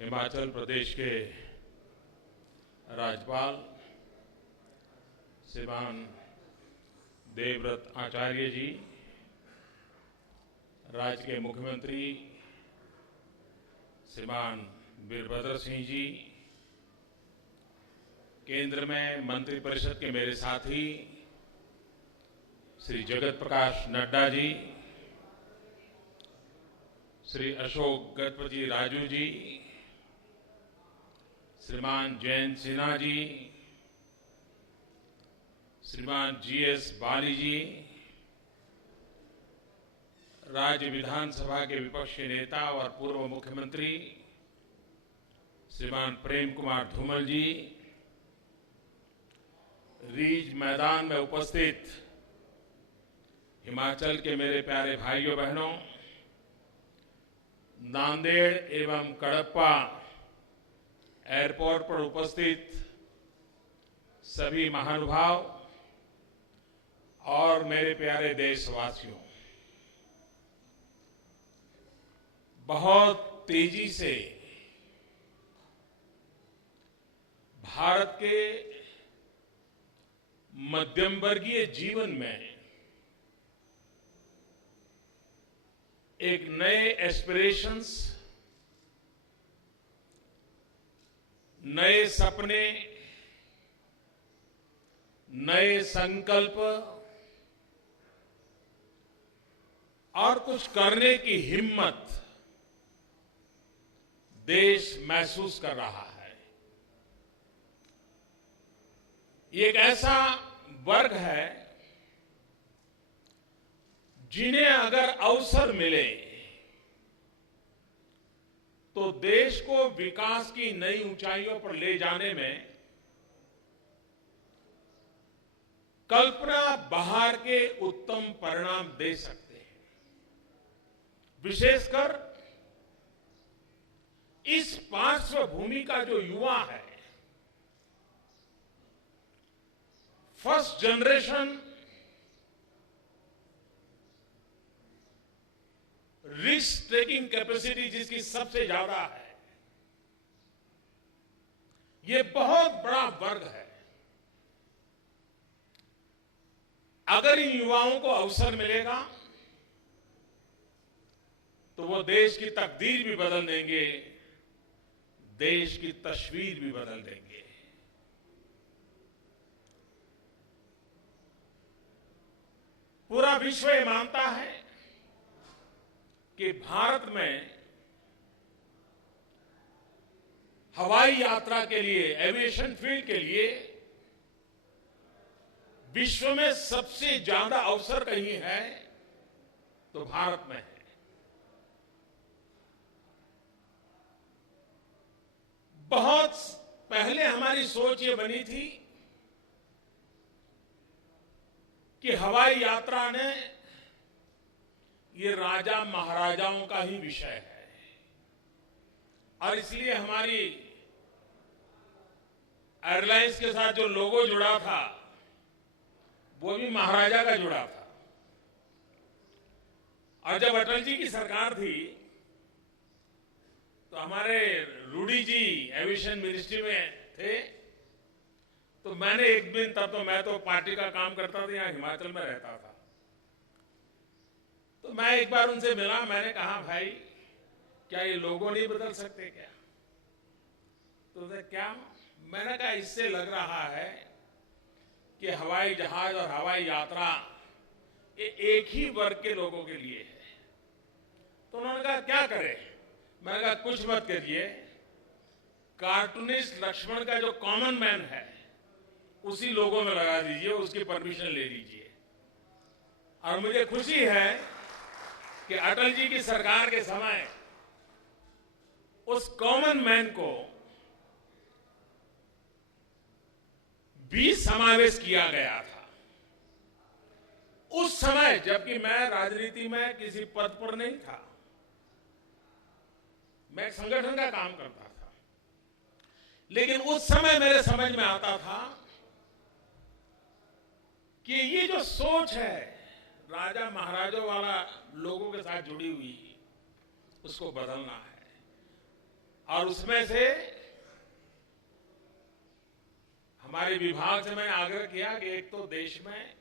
हिमाचल प्रदेश के राज्यपाल श्रीमान देवव्रत आचार्य जी, राज्य के मुख्यमंत्री श्रीमान वीरभद्र सिंह जी, केंद्र में मंत्रिपरिषद के मेरे साथी श्री जगत प्रकाश नड्डा जी, श्री अशोक गजपति राजू जी, श्रीमान जयंत सिन्हा जी, श्रीमान जीएस बाली जी, राज्य विधानसभा के विपक्षी नेता और पूर्व मुख्यमंत्री श्रीमान प्रेम कुमार धूमल जी, रीज मैदान में उपस्थित हिमाचल के मेरे प्यारे भाइयों बहनों, नांदेड़ एवं कडप्पा एयरपोर्ट पर उपस्थित सभी महानुभाव और मेरे प्यारे देशवासियों, बहुत तेजी से भारत के मध्यम वर्गीय जीवन में एक नए एस्पिरेशंस, नए सपने, नए संकल्प और कुछ करने की हिम्मत देश महसूस कर रहा है। ये एक ऐसा वर्ग है जिन्हें अगर अवसर मिले तो देश को विकास की नई ऊंचाइयों पर ले जाने में कल्पना बाहर के उत्तम परिणाम दे सकते हैं। विशेषकर इस पार्श्वभूमि का जो युवा है, first generation risk taking capacity जिसकी सबसे ज्यादा है, ये बहुत बड़ा वर्ग है। अगर इन युवाओं को अवसर मिलेगा तो वो देश की तकदीर भी बदल देंगे, देश की तस्वीर भी बदल देंगे। पूरा विश्व ये मानता है कि भारत में हवाई यात्रा के लिए, एविएशन फील्ड के लिए विश्व में सबसे ज्यादा अवसर कहीं है तो भारत में है। बहुत पहले हमारी सोच ये बनी थी कि हवाई यात्रा ने ये राजा महाराजाओं का ही विषय है और इसलिए हमारी एयरलाइंस के साथ जो लोगो जुड़ा था वो भी महाराजा का जुड़ा था। और जब अटल जी की सरकार थी तो हमारे रूडी जी एविएशन मिनिस्ट्री में थे, तो मैंने एक दिन, तब तो मैं तो पार्टी का काम करता था, यहां हिमाचल में रहता था, तो मैं एक बार उनसे मिला। मैंने कहा, भाई क्या ये लोगो नहीं बदल सकते क्या? तो क्या? मैंने कहा, इससे लग रहा है कि हवाई जहाज और हवाई यात्रा ये एक ही वर्ग के लोगों के लिए है। तो उन्होंने कहा, क्या करें? मैंने कहा, कुछ मत करिए, कार्टूनिस्ट लक्ष्मण का जो कॉमन मैन है उसी लोगों में लगा दीजिए, उसकी परमिशन ले लीजिए। और मुझे खुशी है कि अटल जी की सरकार के समय उस कॉमन मैन को भी समावेश किया गया था। उस समय, जबकि मैं राजनीति में किसी पद पर नहीं था, मैं एक संगठन का काम करता था, लेकिन उस समय मेरे समझ में आता था कि ये जो सोच है राजा महाराजों वाला लोगों के साथ जुड़ी हुई, उसको बदलना है। और उसमें से हमारे विभाग से मैंने आग्रह किया कि एक तो देश में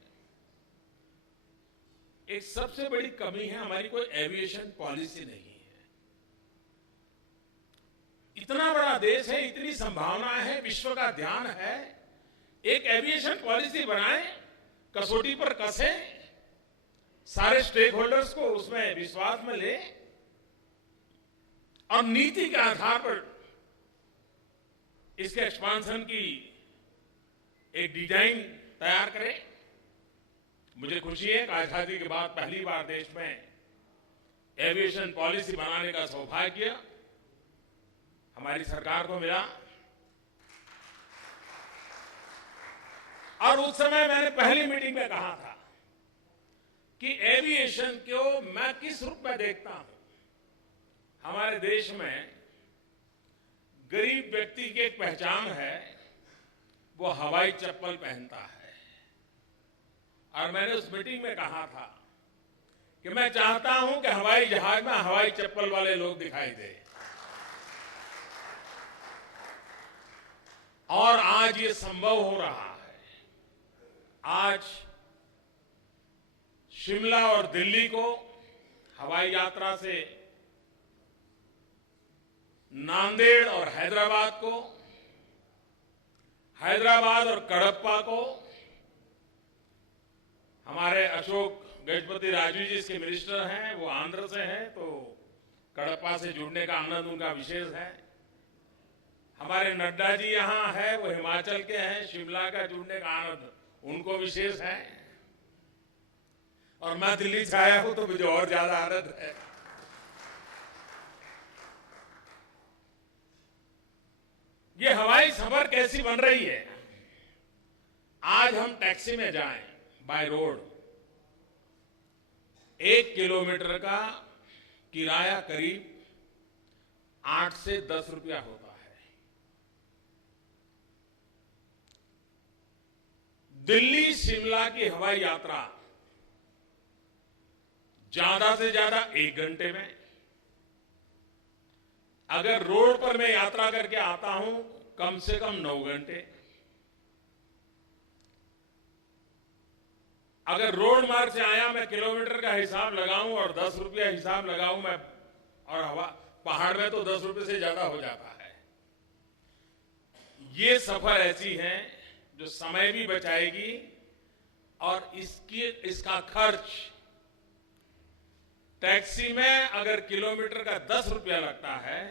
एक सबसे बड़ी कमी है, हमारी कोई एविएशन पॉलिसी नहीं है। इतना बड़ा देश है, इतनी संभावनाएं हैं, विश्व का ध्यान है, एक एविएशन पॉलिसी बनाएं, कसौटी पर कसें, सारे स्टेक होल्डर्स को उसमें विश्वास में ले और नीति के आधार पर इसके एक्सपांशन की एक डिजाइन तैयार करें। मुझे खुशी है कि आजादी के बाद पहली बार देश में एविएशन पॉलिसी बनाने का सौभाग्य हमारी सरकार को मिला। और उस समय मैंने पहली मीटिंग में कहा था कि एविएशन को मैं किस रूप में देखता हूं। हमारे देश में गरीब व्यक्ति की एक पहचान है, वो हवाई चप्पल पहनता है। और मैंने उस मीटिंग में कहा था कि मैं चाहता हूं कि हवाई जहाज में हवाई चप्पल वाले लोग दिखाई दे। और आज ये संभव हो रहा है। आज शिमला और दिल्ली को हवाई यात्रा से, नांदेड़ और हैदराबाद को, हैदराबाद और कडप्पा को, हमारे अशोक गजपति राजू जी इसके मिनिस्टर हैं, वो आंध्र से हैं, तो कडप्पा से जुड़ने का आनंद उनका विशेष है। हमारे नड्डा जी यहां है, वो हिमाचल के हैं, शिमला का जुड़ने का आनंद उनको विशेष है। और मैं दिल्ली से आया हूं तो मुझे और ज्यादा आनंद है। ये हवाई सफर कैसी बन रही है। आज हम टैक्सी में जाएं बाय रोड, 1 किलोमीटर का किराया करीब 8 से 10 रुपया होता है। दिल्ली शिमला की हवाई यात्रा ज्यादा से ज्यादा 1 घंटे में। अगर रोड पर मैं यात्रा करके आता हूं कम से कम 9 घंटे। अगर रोड मार्ग से आया, मैं किलोमीटर का हिसाब लगाऊं और 10 रुपया हिसाब लगाऊं मैं, और हवा पहाड़ में तो 10 रुपये से ज्यादा हो जाता है। ये सफर ऐसी है जो समय भी बचाएगी और इसका खर्च, टैक्सी में अगर किलोमीटर का 10 रुपया लगता है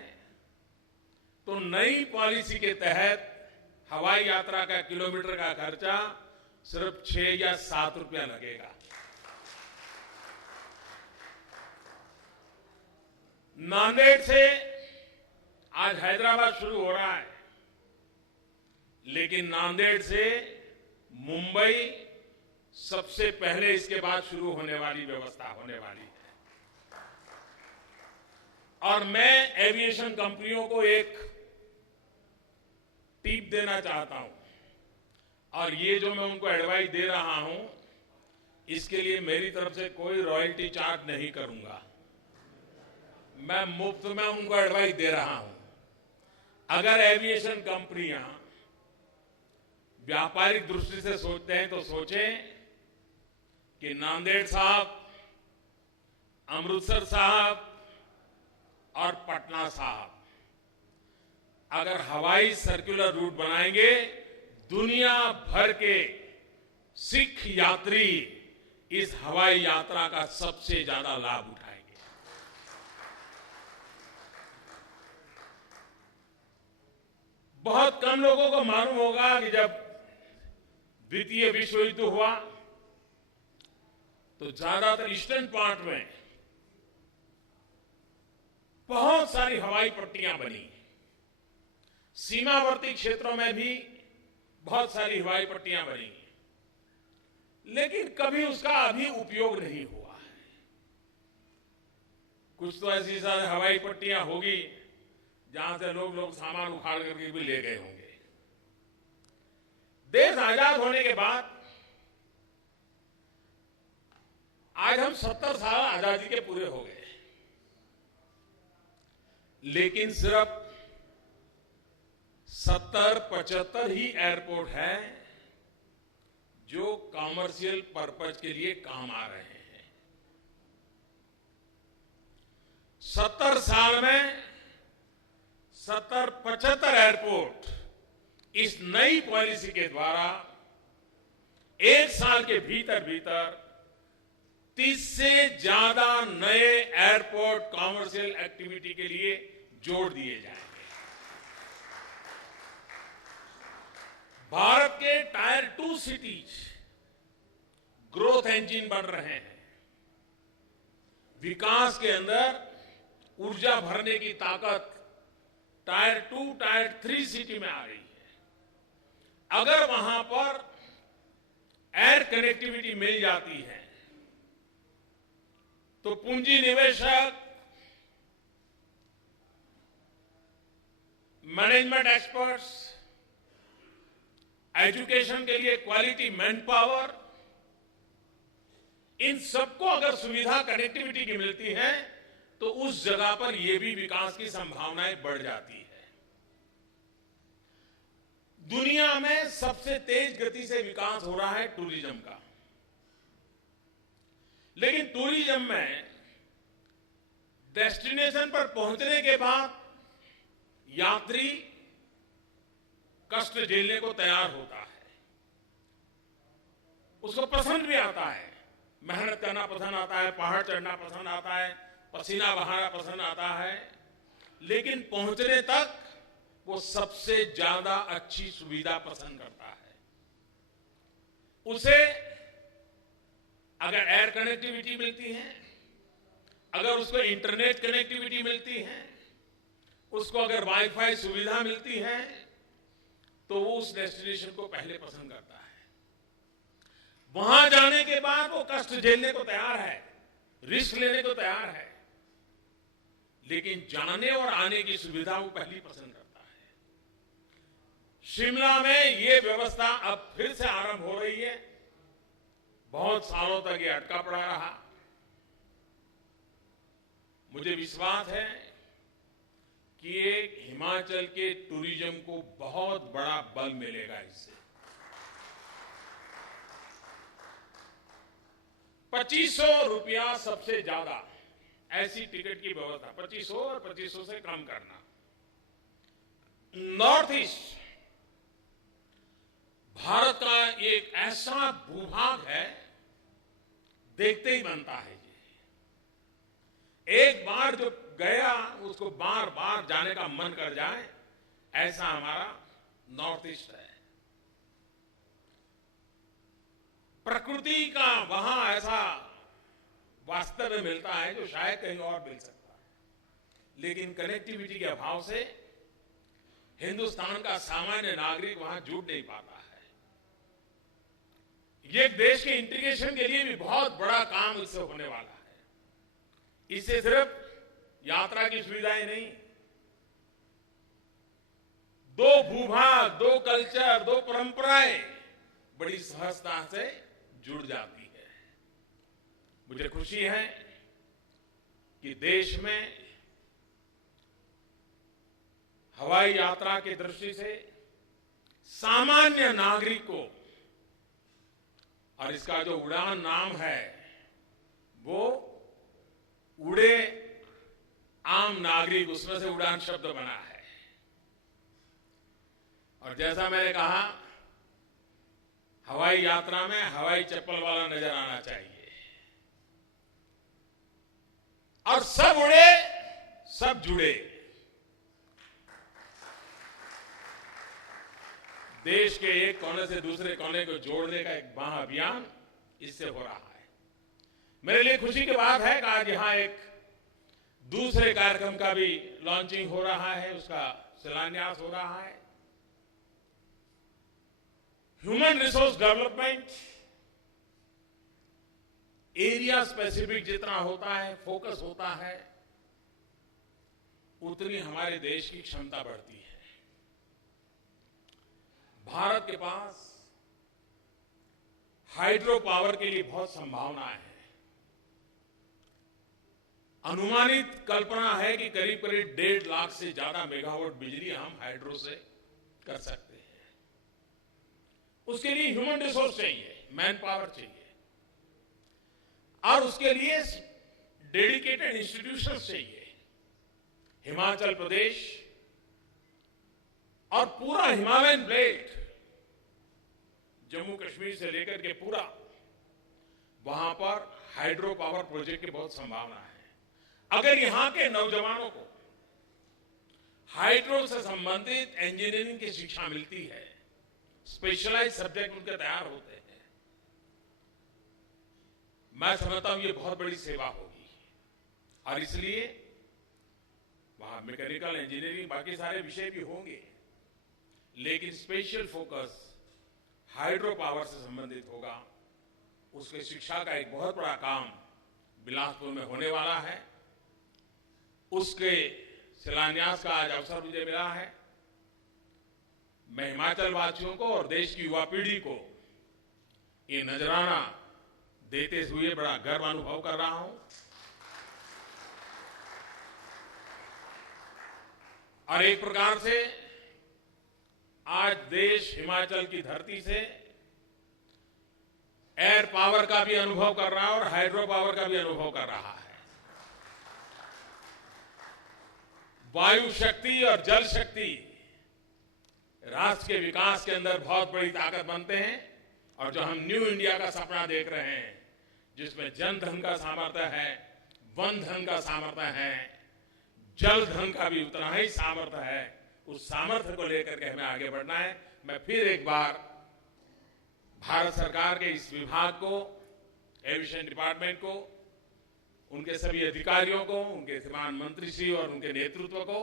तो नई पॉलिसी के तहत हवाई यात्रा का किलोमीटर का खर्चा सिर्फ 6 या 7 रुपया लगेगा। नांदेड़ से आज हैदराबाद शुरू हो रहा है, लेकिन नांदेड़ से मुंबई सबसे पहले इसके बाद शुरू होने वाली व्यवस्था होने वाली है। और मैं एविएशन कंपनियों को एक टिप देना चाहता हूं, और ये जो मैं उनको एडवाइस दे रहा हूं, इसके लिए मेरी तरफ से कोई रॉयल्टी चार्ज नहीं करूंगा। मैं मुफ्त में उनको एडवाइस दे रहा हूं। अगर एविएशन कंपनियां व्यापारिक दृष्टि से सोचते हैं तो सोचें कि नांदेड़ साहब, अमृतसर साहब और पटना साहब अगर हवाई सर्कुलर रूट बनाएंगे, दुनिया भर के सिख यात्री इस हवाई यात्रा का सबसे ज्यादा लाभ उठाएंगे। बहुत कम लोगों को मालूम होगा कि जब द्वितीय विश्व युद्ध हुआ तो ज्यादातर ईस्टर्न पार्ट में बहुत सारी हवाई पट्टियां बनी। सीमावर्ती क्षेत्रों में भी बहुत सारी हवाई पट्टियां बनी, लेकिन कभी उसका अभी उपयोग नहीं हुआ है। कुछ तो ऐसी हवाई पट्टियां होगी जहां से लोग सामान उखाड़ करके भी ले गए होंगे। देश आजाद होने के बाद आज हम 70 साल आजादी के पूरे हो गए, लेकिन सिर्फ 70-75 ही एयरपोर्ट हैं जो कॉमर्शियल पर्पज के लिए काम आ रहे हैं। 70 साल में 70-75 एयरपोर्ट इस नई पॉलिसी के द्वारा 1 साल के भीतर भीतर 30 से ज्यादा नए एयरपोर्ट कॉमर्शियल एक्टिविटी के लिए जोड़ दिए जाएंगे। भारत के टायर 2 सिटीज ग्रोथ इंजन बन रहे हैं। विकास के अंदर ऊर्जा भरने की ताकत टायर 2, टायर 3 सिटी में आ रही है। अगर वहां पर एयर कनेक्टिविटी मिल जाती है तो पूंजी निवेशक, मैनेजमेंट एक्सपर्ट्स, एजुकेशन के लिए क्वालिटी मैन पावर, इन सबको अगर सुविधा कनेक्टिविटी की मिलती है तो उस जगह पर यह भी विकास की संभावनाएं बढ़ जाती है। दुनिया में सबसे तेज गति से विकास हो रहा है टूरिज्म का, लेकिन टूरिज्म में डेस्टिनेशन पर पहुंचने के बाद यात्री कष्ट झेलने को तैयार होता है, उसको पसंद भी आता है, मेहनत करना पसंद आता है, पहाड़ चढ़ना पसंद आता है, पसीना बहाना पसंद आता है, लेकिन पहुंचने तक वो सबसे ज्यादा अच्छी सुविधा पसंद करता है। उसे अगर एयर कनेक्टिविटी मिलती है, अगर उसको इंटरनेट कनेक्टिविटी मिलती है, उसको अगर वाईफाई सुविधा मिलती है, तो वो उस डेस्टिनेशन को पहले पसंद करता है। वहां जाने के बाद वो कष्ट झेलने को तैयार है, रिस्क लेने को तैयार है, लेकिन जाने और आने की सुविधा वो पहली पसंद करता है। शिमला में ये व्यवस्था अब फिर से आरंभ हो रही है। बहुत सालों तक ये अटका पड़ा रहा। मुझे विश्वास है कि एक हिमाचल के टूरिज्म को बहुत बड़ा बल मिलेगा इससे। 2500 रुपया सबसे ज्यादा ऐसी टिकट की व्यवस्था, 2500 और 2500 से कम करना। नॉर्थ ईस्ट भारत का एक ऐसा भूभाग है, देखते ही बनता है। एक बार जो गया उसको बार बार जाने का मन कर जाए, ऐसा हमारा नॉर्थ ईस्ट है। प्रकृति का वहां ऐसा वास्तव में मिलता है जो शायद कहीं और मिल सकता है, लेकिन कनेक्टिविटी के अभाव से हिंदुस्तान का सामान्य नागरिक वहां जुड़ नहीं पाता है। ये देश के इंटीग्रेशन के लिए भी बहुत बड़ा काम इससे होने वाला है। इससे सिर्फ यात्रा की सुविधाएं नहीं, दो भूभाग, दो कल्चर, दो परंपराएं बड़ी सहजता से जुड़ जाती है। मुझे खुशी है कि देश में हवाई यात्रा की दृष्टि से सामान्य नागरिक को, और इसका जो उड़ान नाम है वो उड़े आम नागरिक, उसमें से उड़ान शब्द बना है। और जैसा मैंने कहा, हवाई यात्रा में हवाई चप्पल वाला नजर आना चाहिए, और सब उड़े सब जुड़े। देश के एक कोने से दूसरे कोने को जोड़ने का एक महाअभियान इससे हो रहा है। मेरे लिए खुशी की बात है कि आज यहां एक दूसरे कार्यक्रम का भी लॉन्चिंग हो रहा है, उसका शिलान्यास हो रहा है। Human resource development area specific जितना होता है, फोकस होता है, उतनी हमारे देश की क्षमता बढ़ती है। भारत के पास हाइड्रो पावर के लिए बहुत संभावनाएं हैं। अनुमानित कल्पना है कि करीब करीब 1.5 लाख से ज्यादा मेगावाट बिजली हम हाइड्रो से कर सकते हैं। उसके लिए ह्यूमन रिसोर्स चाहिए, मैन पावर चाहिए, और उसके लिए डेडिकेटेड इंस्टीट्यूशंस चाहिए। हिमाचल प्रदेश और पूरा हिमालयन बेल्ट, जम्मू कश्मीर से लेकर के पूरा, वहां पर हाइड्रो पावर प्रोजेक्ट की बहुत संभावना है। अगर यहां के नौजवानों को हाइड्रो से संबंधित इंजीनियरिंग की शिक्षा मिलती है, स्पेशलाइज सब्जेक्ट उनके तैयार होते हैं, मैं समझता हूं ये बहुत बड़ी सेवा होगी। और इसलिए वहां मैकेनिकल इंजीनियरिंग बाकी सारे विषय भी होंगे, लेकिन स्पेशल फोकस हाइड्रो पावर से संबंधित होगा। उसके शिक्षा का एक बहुत बड़ा काम बिलासपुर में होने वाला है। उसके शिलान्यास का आज अवसर मुझे मिला है। मैं हिमाचल वासियों को और देश की युवा पीढ़ी को ये नजराना देते हुए बड़ा गर्व अनुभव कर रहा हूं। और एक प्रकार से आज देश हिमाचल की धरती से एयर पावर का भी अनुभव कर रहा है और हाइड्रो पावर का भी अनुभव कर रहा है। वायु शक्ति और जल शक्ति राष्ट्र के विकास के अंदर बहुत बड़ी ताकत बनते हैं। और जो हम न्यू इंडिया का सपना देख रहे हैं, जिसमें जन धन का सामर्थ्य है, वन धन का सामर्थ्य है, जल धन का भी उतना ही सामर्थ्य है, उस सामर्थ्य को लेकर के हमें आगे बढ़ना है। मैं फिर एक बार भारत सरकार के इस विभाग को, एविएशन डिपार्टमेंट को, उनके सभी अधिकारियों को, उनके श्रीमान मंत्री श्री और उनके नेतृत्व को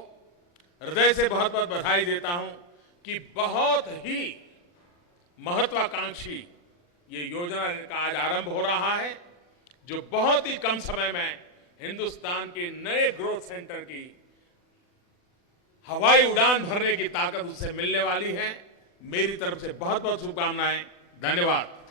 हृदय से बहुत बहुत बधाई देता हूं कि बहुत ही महत्वाकांक्षी ये योजना का आज आरंभ हो रहा है, जो बहुत ही कम समय में हिंदुस्तान के नए ग्रोथ सेंटर की हवाई उड़ान भरने की ताकत उससे मिलने वाली है। मेरी तरफ से बहुत बहुत शुभकामनाएं। धन्यवाद।